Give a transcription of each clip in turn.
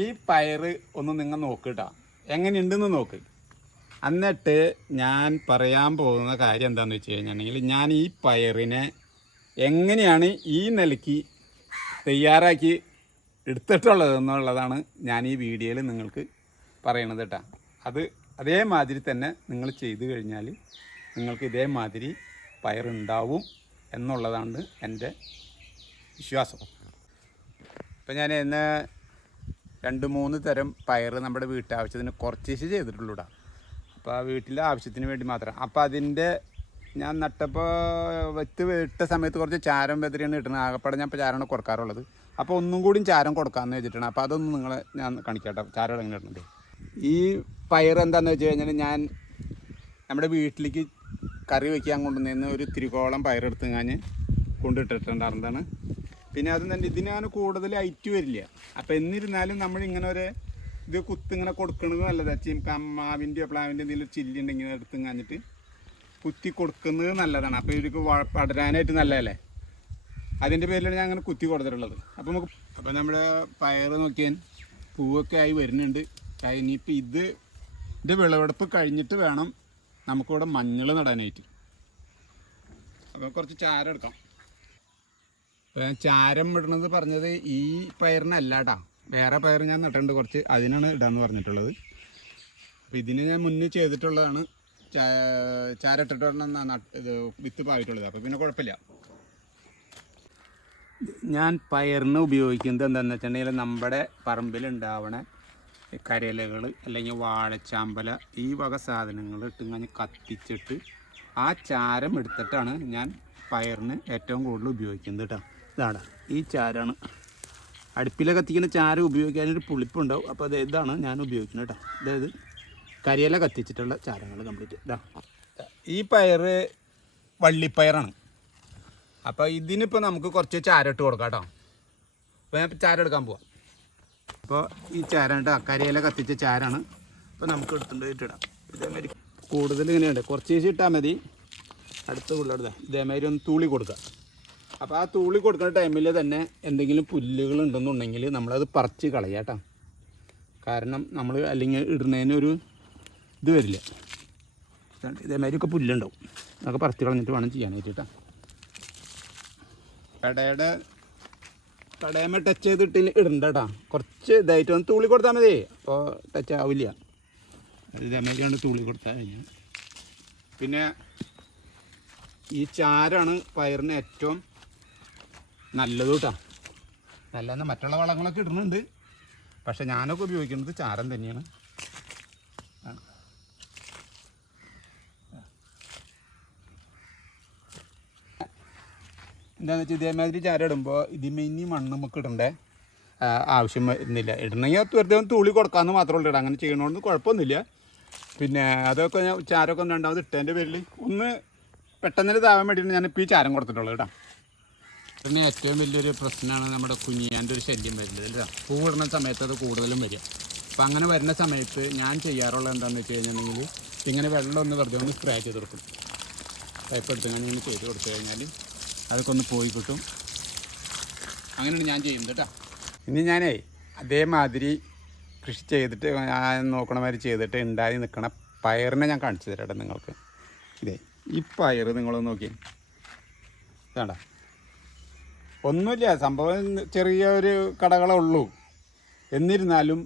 ഈ പയറ് ഒന്ന് നിങ്ങൾ നോക്കിട്ടാ എങ്ങനെയുണ്ടെന്ന് നോക്ക്. എന്നിട്ട് ഞാൻ പറയാൻ പോകുന്ന കാര്യം എന്താണെന്ന് വെച്ച് കഴിഞ്ഞിട്ടുണ്ടെങ്കിൽ ഞാൻ ഈ പയറിനെ എങ്ങനെയാണ് ഈ നിലയ്ക്ക് തയ്യാറാക്കി എടുത്തിട്ടുള്ളത് എന്നുള്ളതാണ് ഞാൻ ഈ വീഡിയോയിൽ നിങ്ങൾക്ക് പറയണത് കേട്ടോ. അതേമാതിരി തന്നെ നിങ്ങൾ ചെയ്തു കഴിഞ്ഞാൽ നിങ്ങൾക്ക് ഇതേമാതിരി പയറുണ്ടാവും എന്നുള്ളതാണ് എൻ്റെ വിശ്വാസം. ഇപ്പം ഞാൻ ഇന്ന് 2-3 തരം പയർ നമ്മുടെ വീട്ടാവശ്യത്തിന് കുറച്ചേശ് ചെയ്തിട്ടുള്ളൂടാ. അപ്പോൾ ആ വീട്ടിലെ ആവശ്യത്തിന് വേണ്ടി മാത്രം. അപ്പോൾ അതിൻ്റെ ഞാൻ നട്ടപ്പോൾ വിട്ട സമയത്ത് കുറച്ച് ചാരം വെതിരിയാണ് കിട്ടുന്നത്. ആകപ്പാടെ ഞാൻ ഇപ്പോൾ ചാരമാണ് കൊടുക്കാറുള്ളത്. അപ്പോൾ ഒന്നും കൂടി ചാരം കൊടുക്കാമെന്ന് വെച്ചിട്ടാണ്. അപ്പോൾ അതൊന്നും നിങ്ങളെ ഞാൻ കാണിക്കട്ടെ ചാരം എങ്ങനെ ഇടുന്നുണ്ട്. ഈ പയർ എന്താണെന്ന് വെച്ച് കഴിഞ്ഞാൽ ഞാൻ നമ്മുടെ വീട്ടിലേക്ക് കറി വയ്ക്കാൻ കൊണ്ടുവന്ന് ഒരു തിരുകോളം പയറെടുത്ത് ഞാൻ കൊണ്ടിട്ടിട്ടുണ്ടായിരുന്നതാണ്. പിന്നെ അത് തന്നെ ഇതിനാണ് കൂടുതൽ ഐറ്റ് വരില്ല. അപ്പോൾ എന്നിരുന്നാലും നമ്മളിങ്ങനെ ഒരു ഇത് കുത്തിങ്ങനെ കൊടുക്കുന്നത് നല്ലതാണ്. മാവിൻ്റെയോ പ്ലാവിൻ്റെ എന്തെങ്കിലും ചില്ലി ഉണ്ടെങ്കിൽ എടുത്ത് കഴിഞ്ഞിട്ട് കുത്തി കൊടുക്കുന്നത് നല്ലതാണ്. അപ്പോൾ ഇവർക്ക് പടരാനായിട്ട് നല്ലതല്ലേ. അതിൻ്റെ പേരിലാണ് ഞാൻ അങ്ങനെ കുത്തി കൊടുത്തിട്ടുള്ളത്. അപ്പോൾ നമ്മുടെ പയർ നോക്കിയാൽ പൂവൊക്കെ ആയി വരുന്നുണ്ട്. ഇനിയിപ്പോൾ ഇതിൻ്റെ വിളവെടുപ്പ് കഴിഞ്ഞിട്ട് വേണം നമുക്കിവിടെ മഞ്ഞൾ നടാനായിട്ട്. അപ്പോൾ കുറച്ച് ചാരം എടുക്കാം. ചാരം ഇടുന്നത് പറഞ്ഞത് ഈ പയറിനല്ല കേട്ടോ, വേറെ പയർ ഞാൻ നട്ടിട്ടുണ്ട് കുറച്ച്, അതിനാണ് ഇടാന്ന് പറഞ്ഞിട്ടുള്ളത്. അപ്പോൾ ഇതിന് ഞാൻ മുന്നേ ചെയ്തിട്ടുള്ളതാണ്. ചാരം ഇട്ടിട്ടാണ് ഇത് വിത്ത് പായിട്ടുള്ളത്. അപ്പോൾ പിന്നെ കുഴപ്പമില്ല. ഞാൻ പയറിന് ഉപയോഗിക്കുന്നത് എന്താണെന്ന് വെച്ചിട്ടുണ്ടെങ്കിൽ നമ്മുടെ പറമ്പിലുണ്ടാവണ കരയിലകൾ അല്ലെങ്കിൽ വാഴച്ചാമ്പല ഈ വക സാധനങ്ങൾ ഇട്ടിങ്ങനെ കത്തിച്ചിട്ട് ആ ചാരം എടുത്തിട്ടാണ് ഞാൻ പയറിന് ഏറ്റവും കൂടുതൽ ഉപയോഗിക്കുന്നത് കേട്ടോ. ഇതാണ് ഈ ചാരമാണ്. അടുപ്പിലെ കത്തിക്കുന്ന ചാരം ഉപയോഗിക്കാനൊരു പുളിപ്പുണ്ടാവും. അപ്പോൾ അത് ഇതാണ് ഞാൻ ഉപയോഗിക്കുന്നത് കേട്ടോ. അതായത് കരിയില കത്തിച്ചിട്ടുള്ള ചാരങ്ങൾ കംപ്ലീറ്റ് ഇതാ. ഈ പയർ വള്ളിപ്പയറാണ്. അപ്പോൾ ഇതിനിപ്പോൾ നമുക്ക് കുറച്ച് ചാരം ഇട്ട് കൊടുക്കാം കേട്ടോ. അപ്പോൾ ഞാൻ ചാരം എടുക്കാൻ പോവാം. അപ്പോൾ ഈ ചാരം കേട്ടോ, കരിയില കത്തിച്ച ചാരാണ്. അപ്പോൾ നമുക്ക് എടുത്തുകൊണ്ട് ഇട്ടിടാം. ഇതേമാതിരി കൂടുതൽ ഇങ്ങനെയുണ്ട്, കുറച്ച് ഇട്ടാൽ മതി. അടുത്ത പുള്ളെടുത്ത ഇതേമാതിരി ഒന്ന് തൂളി കൊടുക്കുക. അപ്പോൾ ആ തൂളി കൊടുക്കുന്ന ടൈമിൽ തന്നെ എന്തെങ്കിലും പുല്ലുകളുണ്ടെന്നുണ്ടെങ്കിൽ നമ്മളത് പറിച്ച് കളയാം കേട്ടോ. കാരണം നമ്മൾ അല്ലെങ്കിൽ ഇടുന്നതിനൊരു ഇത് വരില്ല. ഇതേമാതിരിയൊക്കെ പുല്ലുണ്ടാവും, അതൊക്കെ പറിച്ച് കളഞ്ഞിട്ട് വേണം ചെയ്യാനായിട്ട് കേട്ടോ. കടയമ ടച്ച് ചെയ്തിട്ട് ഇടണ്ട കേട്ടോ. കുറച്ച് ഇതായിട്ട് ഒന്ന് തൂളി കൊടുത്താൽ മതി, അപ്പോൾ ടച്ച് ആവില്ല. ഇതേമാതിരിയാണ് തൂളി കൊടുത്താൽ കഴിഞ്ഞാൽ. പിന്നെ ഈ ചാരാണ് പയറിന് ഏറ്റവും നല്ലത് കേട്ടോ. നല്ലതെന്ന് മറ്റുള്ള വളങ്ങളൊക്കെ ഇടുന്നുണ്ട്, പക്ഷെ ഞാനൊക്കെ ഉപയോഗിക്കുന്നത് ചാരം തന്നെയാണ്. എന്താണെന്ന് വെച്ചാൽ ഇതേമാതിരി ചാരം ഇടുമ്പോൾ ഇതിന് ഇനി മണ്ണ് നമുക്ക് ഇടേണ്ട ആവശ്യം വരുന്നില്ല. ഇടണമെങ്കിൽ വെറുതെ ഒന്ന് തൂളി കൊടുക്കാമെന്ന് മാത്രമേ ഉള്ളൂ. അങ്ങനെ ചെയ്യണമെന്ന് കുഴപ്പമൊന്നുമില്ല. പിന്നെ അതൊക്കെ ഞാൻ ചാരമൊക്കെ രണ്ടാമത് ഇട്ടതിൻ്റെ പേരിൽ ഒന്ന് പെട്ടെന്ന് ഇതാവാൻ വേണ്ടിയിട്ട് ഞാനിപ്പോൾ ഈ ചാരം കൊടുത്തിട്ടുള്ളൂ കേട്ടോ. പിന്നെ ഏറ്റവും വലിയൊരു പ്രശ്നമാണ് നമ്മുടെ കുഞ്ഞിയാൻ്റെ ഒരു ശല്യം വരുന്നത് കേട്ടോ. പൂവിടുന്ന സമയത്ത് അത് കൂടുതലും വരിക. അപ്പോൾ അങ്ങനെ വരുന്ന സമയത്ത് ഞാൻ ചെയ്യാറുള്ളത് എന്താണെന്ന് വെച്ച് കഴിഞ്ഞിട്ടുണ്ടെങ്കിൽ ഇങ്ങനെ വെള്ളം ഒന്ന് വെറുതെ ഒന്ന് സ്പ്രേ ചെയ്ത് കൊടുക്കും. പൈപ്പ് എടുത്ത് ഇങ്ങനെ ചെയ്ത് കൊടുത്തു കഴിഞ്ഞാൽ അതൊക്കെ ഒന്ന് പോയി കിട്ടും. അങ്ങനെയാണ് ഞാൻ ചെയ്യുന്നത് കേട്ടോ. ഇനി ഞാനേ അതേമാതിരി കൃഷി ചെയ്തിട്ട് ഞാൻ നോക്കണ മാതിരി ചെയ്തിട്ട് ഉണ്ടായി നിൽക്കണ പയറിനെ ഞാൻ കാണിച്ചു തരാം കേട്ടോ നിങ്ങൾക്ക്. ഇതേ ഈ പയർ നിങ്ങളൊന്ന് നോക്കി വേണ്ട, ഒന്നുമില്ല, സംഭവം ചെറിയ ഒരു കടകളേ ഉള്ളൂ. എന്നിരുന്നാലും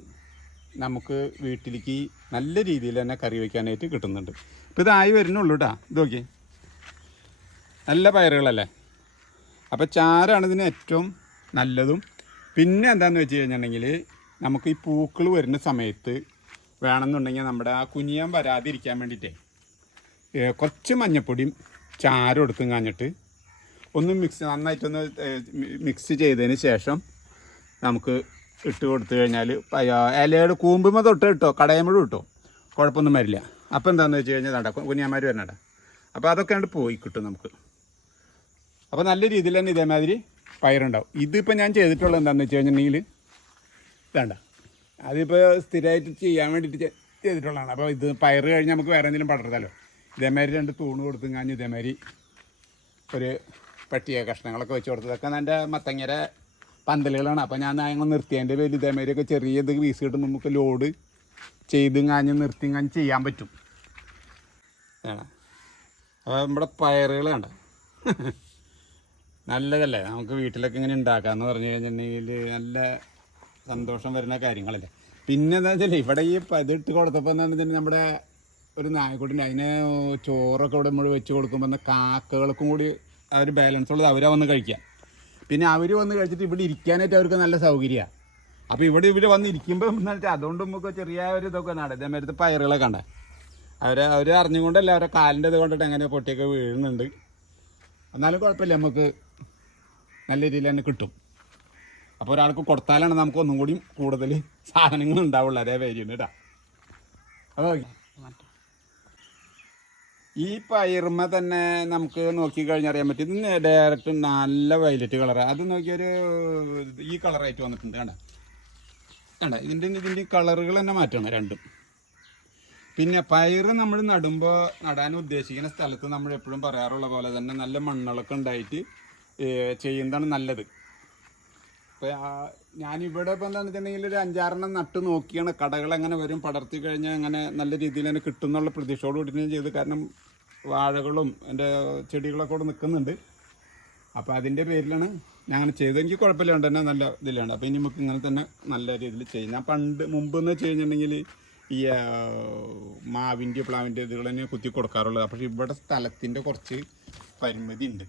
നമുക്ക് വീട്ടിലേക്ക് നല്ല രീതിയിൽ തന്നെ കറി വയ്ക്കാനായിട്ട് കിട്ടുന്നുണ്ട്. ഇപ്പോൾ ഇതായി വരുന്നുള്ളൂ കേട്ടോ. ഇത് നോക്കി, നല്ല പയറുകളല്ലേ. അപ്പോൾ ചാരാണ് ഇതിന് ഏറ്റവും നല്ലതും. പിന്നെ എന്താണെന്ന് വെച്ച് കഴിഞ്ഞിട്ടുണ്ടെങ്കിൽ നമുക്ക് ഈ പൂക്കൾ വരുന്ന സമയത്ത് വേണമെന്നുണ്ടെങ്കിൽ നമ്മുടെ ആ കുനിയാൻ വരാതിരിക്കാൻ വേണ്ടിയിട്ടേ കുറച്ച് മഞ്ഞപ്പൊടിയും ചാരം എടുത്തും കഴിഞ്ഞിട്ട് ഒന്ന് നന്നായിട്ടൊന്ന് മിക്സ് ചെയ്തതിന് ശേഷം നമുക്ക് ഇട്ട് കൊടുത്തു കഴിഞ്ഞാൽ ഇലയുടെ കൂമ്പുമ്പോൾ തൊട്ട് ഇട്ടോ കടയുമ്പോഴും ഇട്ടോ കുഴപ്പമൊന്നും വരില്ല. അപ്പോൾ എന്താണെന്ന് വെച്ച് കഴിഞ്ഞാൽ വേണ്ട കുനിയാന്മാർ വരണേണ്ട. അപ്പോൾ അതൊക്കെ കണ്ട് പോയി കിട്ടും നമുക്ക്. അപ്പോൾ നല്ല രീതിയിൽ തന്നെ ഇതേമാതിരി പയറുണ്ടാവും. ഇതിപ്പോൾ ഞാൻ ചെയ്തിട്ടുള്ളത് എന്താണെന്ന് വെച്ച് കഴിഞ്ഞിട്ടുണ്ടെങ്കിൽ വേണ്ട, അതിപ്പോൾ സ്ഥിരമായിട്ട് ചെയ്യാൻ വേണ്ടിയിട്ട് ചെയ്തിട്ടുള്ളതാണ്. അപ്പോൾ ഇത് പയർ കഴിഞ്ഞ് നമുക്ക് വേറെ എന്തെങ്കിലും പടർത്താലോ. ഇതേമാതിരി 2 തൂണ് കൊടുത്തും കഴിഞ്ഞ് ഇതേമാതിരി ഒരു പട്ടിയ കഷ്ണങ്ങളൊക്കെ വെച്ച് കൊടുത്തതൊക്കെ എൻ്റെ മത്തങ്ങര പന്തലുകളാണ്. അപ്പോൾ ഞാൻ ഞങ്ങൾ നിർത്തിയതിൻ്റെ പേരിൽ ഇതേമാതിരിയൊക്കെ ചെറിയ ഇത് പീസ് കിട്ടുമ്പോൾ നമുക്ക് ലോഡ് ചെയ്തും കാഞ്ഞ് നിർത്തിയും കാഞ്ഞ് ചെയ്യാൻ പറ്റും. അപ്പോൾ നമ്മുടെ പയറുകൾ കണ്ട നല്ലതല്ലേ, നമുക്ക് വീട്ടിലൊക്കെ ഇങ്ങനെ ഉണ്ടാക്കാമെന്ന് പറഞ്ഞു കഴിഞ്ഞിട്ടുണ്ടെങ്കിൽ നല്ല സന്തോഷം വരുന്ന കാര്യങ്ങളല്ലേ. പിന്നെ എന്താ വെച്ചാൽ ഇവിടെ ഈ ഇതിട്ട് കൊടുത്തപ്പോൾ എന്താണെന്ന് വെച്ചിട്ടുണ്ടെങ്കിൽ നമ്മുടെ ഒരു നായക്കുട്ടിൻ്റെ അതിന് ചോറൊക്കെ ഇവിടെ നമ്മൾ വെച്ച് കൊടുക്കുമ്പോൾ കാക്കകൾക്കും കൂടി ആ ഒരു ബാലൻസ് ഉള്ളത് അവരാ വന്ന് കഴിക്കാം. പിന്നെ അവർ വന്ന് കഴിച്ചിട്ട് ഇവിടെ ഇരിക്കാനായിട്ട് അവർക്ക് നല്ല സൗകര്യമാണ്. അപ്പോൾ ഇവിടെ വന്ന് ഇരിക്കുമ്പോൾ എന്ന് വെച്ചാൽ അതുകൊണ്ട് നമുക്ക് ചെറിയ ഒരു ഇതൊക്കെ നട ഇതേമാതിരത്തെ പയറുകളൊക്കെ കണ്ട അവർ അറിഞ്ഞുകൊണ്ടല്ല അവരുടെ കാലിൻ്റെ ഇത് കൊണ്ടിട്ട് എങ്ങനെ പൊട്ടിയൊക്കെ വീഴുന്നുണ്ട്. എന്നാലും കുഴപ്പമില്ല, നമുക്ക് നല്ല രീതിയിൽ തന്നെ കിട്ടും. അപ്പോൾ ഒരാൾക്ക് കൊടുത്താലാണ് നമുക്ക് ഒന്നും കൂടി കൂടുതൽ സാധനങ്ങൾ ഉണ്ടാവുള്ളൂ. അതേ പേരുണ്ട് കേട്ടോ. അപ്പോൾ ഈ പയറുമ്മ തന്നെ നമുക്ക് നോക്കിക്കഴിഞ്ഞാൽ അറിയാൻ പറ്റും. ഇത് ഡയറക്റ്റ് നല്ല വയലറ്റ് കളറാണ്. അത് നോക്കിയൊരു ഈ കളറായിട്ട് വന്നിട്ടുണ്ട് കണ്ട ഇതിൻ്റെ കളറുകൾ തന്നെ മാറ്റണം രണ്ടും. പിന്നെ പയറ് നമ്മൾ നടാൻ ഉദ്ദേശിക്കുന്ന സ്ഥലത്ത് നമ്മൾ എപ്പോഴും പറയാറുള്ള പോലെ തന്നെ നല്ല മണ്ണുകളൊക്കെ ഉണ്ടായിട്ട് ചെയ്യുന്നതാണ് നല്ലത്. അപ്പോൾ ഞാനിവിടെ ഇപ്പോൾ എന്താണെന്ന് വെച്ചിട്ടുണ്ടെങ്കിൽ ഒരു 5-6 നട്ട് നോക്കിയാണ് കടകൾ എങ്ങനെ വരും പടർത്തി കഴിഞ്ഞാൽ അങ്ങനെ നല്ല രീതിയിൽ തന്നെ കിട്ടും എന്നുള്ള പ്രതീക്ഷയോട് കൂടി ഞാൻ ചെയ്ത്. കാരണം വാഴകളും എൻ്റെ ചെടികളൊക്കെ ഇവിടെ നിൽക്കുന്നുണ്ട്. അപ്പോൾ അതിൻ്റെ പേരിലാണ് ഞാൻ അങ്ങനെ ചെയ്തത്. എനിക്ക് കുഴപ്പമില്ലാണ്ട് തന്നെ നല്ല ഇതിലാണ്. അപ്പോൾ ഇനി നമുക്ക് ഇങ്ങനെ തന്നെ നല്ല രീതിയിൽ ചെയ്യും. ഞാൻ മുമ്പെന്ന് വെച്ച് കഴിഞ്ഞിട്ടുണ്ടെങ്കിൽ ഈ മാവിൻ്റെ പ്ലാവിൻ്റെ ഇതുകൾ തന്നെ കുത്തി കൊടുക്കാറുള്ളത്. പക്ഷേ ഇവിടെ സ്ഥലത്തിൻ്റെ കുറച്ച് പരിമിതി ഉണ്ട്.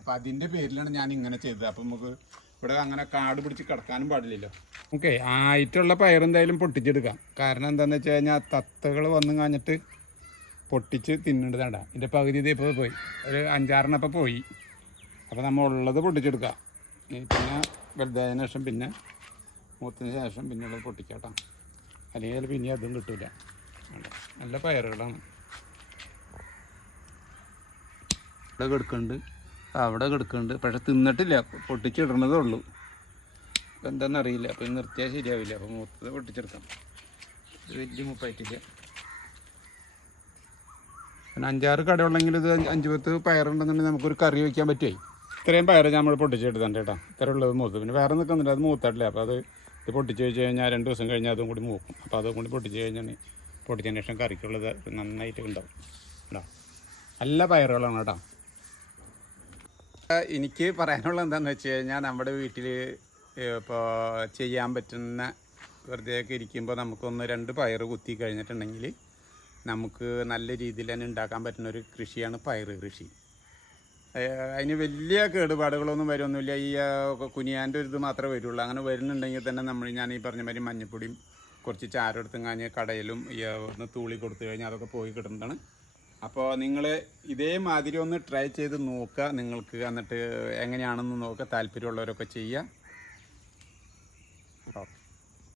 അപ്പോൾ അതിൻ്റെ പേരിലാണ് ഞാൻ ഇങ്ങനെ ചെയ്തത്. അപ്പോൾ നമുക്ക് ഇവിടെ അങ്ങനെ കാട് പിടിച്ച് കിടക്കാനും പാടില്ലല്ലോ. ഓക്കെ, ആയിട്ടുള്ള പയറെന്തായാലും പൊട്ടിച്ചെടുക്കാം. കാരണം എന്താണെന്ന് വെച്ച് കഴിഞ്ഞാൽ തത്തകൾ വന്ന് കാഞ്ഞിട്ട് പൊട്ടിച്ച് തിന്നേണ്ടതാണ്ട. ഇതിൻ്റെ പകുതി ഇത് ഇപ്പോൾ പോയി, ഒരു 5-6 അപ്പോൾ പോയി. അപ്പോൾ നമ്മൾ ഉള്ളത് പൊട്ടിച്ചെടുക്കാം. പിന്നെ വലുതായതിനു ശേഷം പിന്നെ മൂത്തതിന് ശേഷം പിന്നെ ഉള്ളത് പൊട്ടിക്കാട്ടോ. അല്ലെങ്കിൽ പിന്നെ അതും കിട്ടില്ല. നല്ല പയറുകളാണ് ഇവിടെ കിടക്കുന്നുണ്ട്, അവിടെ കിടക്കുന്നുണ്ട്. പക്ഷെ തിന്നിട്ടില്ല, പൊട്ടിച്ചിടണതേ ഉള്ളൂ. അപ്പോൾ എന്താണെന്നറിയില്ല. അപ്പോൾ ഇത് നിർത്തിയാൽ ശരിയാവില്ല. അപ്പോൾ മൂത്തത് പൊട്ടിച്ചെടുക്കാം. ഇത് വലിയ മൂപ്പായിട്ടില്ല. പിന്നെ 5-6 കടയുള്ളെങ്കിൽ ഇത് 5-10 പയറുണ്ടെന്നുണ്ടെങ്കിൽ നമുക്കൊരു കറി വയ്ക്കാൻ പറ്റുമേ. ഇത്രയും പയർ നമ്മൾ പൊട്ടിച്ചെടുത്തുണ്ട് കേട്ടോ. ഇത്ര ഉള്ളത് മൂത്ത്. പിന്നെ വേറെ നിൽക്കുന്നില്ല, അത് മൂത്തായിട്ടില്ല. അപ്പോൾ അത് ഇത് പൊട്ടിച്ച് വെച്ച് കഴിഞ്ഞാൽ 2 ദിവസം കഴിഞ്ഞാൽ അതും കൂടി മൂക്കും. അപ്പോൾ അതും കൂടി പൊട്ടിച്ച് കഴിഞ്ഞാൽ പൊട്ടിച്ചതിന് ശേഷം കറിക്കുള്ളത് നന്നായിട്ട് ഉണ്ടാവും കേട്ടോ. നല്ല പയറുകളാണ് കേട്ടോ. എനിക്ക് പറയാനുള്ളത് എന്താണെന്ന് വെച്ച് കഴിഞ്ഞാൽ നമ്മുടെ വീട്ടിൽ ഇപ്പോൾ ചെയ്യാൻ പറ്റുന്ന വെറുതെയൊക്കെ ഇരിക്കുമ്പോൾ നമുക്കൊന്ന് 2 പയർ കുത്തി കഴിഞ്ഞിട്ടുണ്ടെങ്കിൽ നമുക്ക് നല്ല രീതിയിൽ തന്നെ ഉണ്ടാക്കാൻ പറ്റുന്ന ഒരു കൃഷിയാണ് പയർ കൃഷി. അതിന് വലിയ കേടുപാടുകളൊന്നും വരുമൊന്നുമില്ല. ഈ കുനിയാൻ്റെ ഒരു ഇത് മാത്രമേ വരുള്ളൂ. അങ്ങനെ വരുന്നുണ്ടെങ്കിൽ തന്നെ ഞാൻ ഈ പറഞ്ഞ മാതിരി മഞ്ഞപ്പൊടിയും കുറച്ച് ചാരം എടുത്തും കാഞ്ഞ് കടയിലും ഒന്ന് തൂളി കൊടുത്തു കഴിഞ്ഞാൽ അതൊക്കെ പോയി കിട്ടുന്നതാണ്. അപ്പോൾ നിങ്ങൾ ഇതേമാതിരി ഒന്ന് ട്രൈ ചെയ്ത് നോക്കുക നിങ്ങൾക്ക്. എന്നിട്ട് എങ്ങനെയാണെന്ന് നോക്കുക. താല്പര്യമുള്ളവരൊക്കെ ചെയ്യുക.